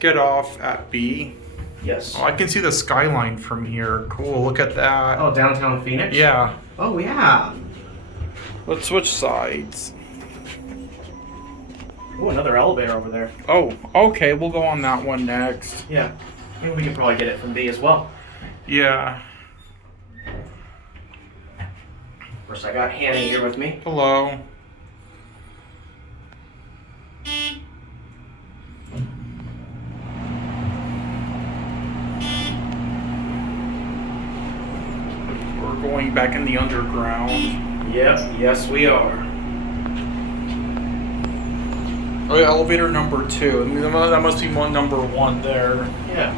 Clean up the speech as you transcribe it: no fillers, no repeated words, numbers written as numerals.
get off at B. Yes. Oh, I can see the skyline from here. Cool, look at that. Oh, downtown Phoenix? Yeah. Oh, yeah. Let's switch sides. Oh, another elevator over there. Oh, okay, we'll go on that one next. Yeah. Maybe we can probably get it from B as well. Yeah. Of course, I got Hannah here with me. Hello. We're going back in the underground. Yep, yes we are. Oh yeah, elevator number 2. I mean, that must be number 1 there. Yeah.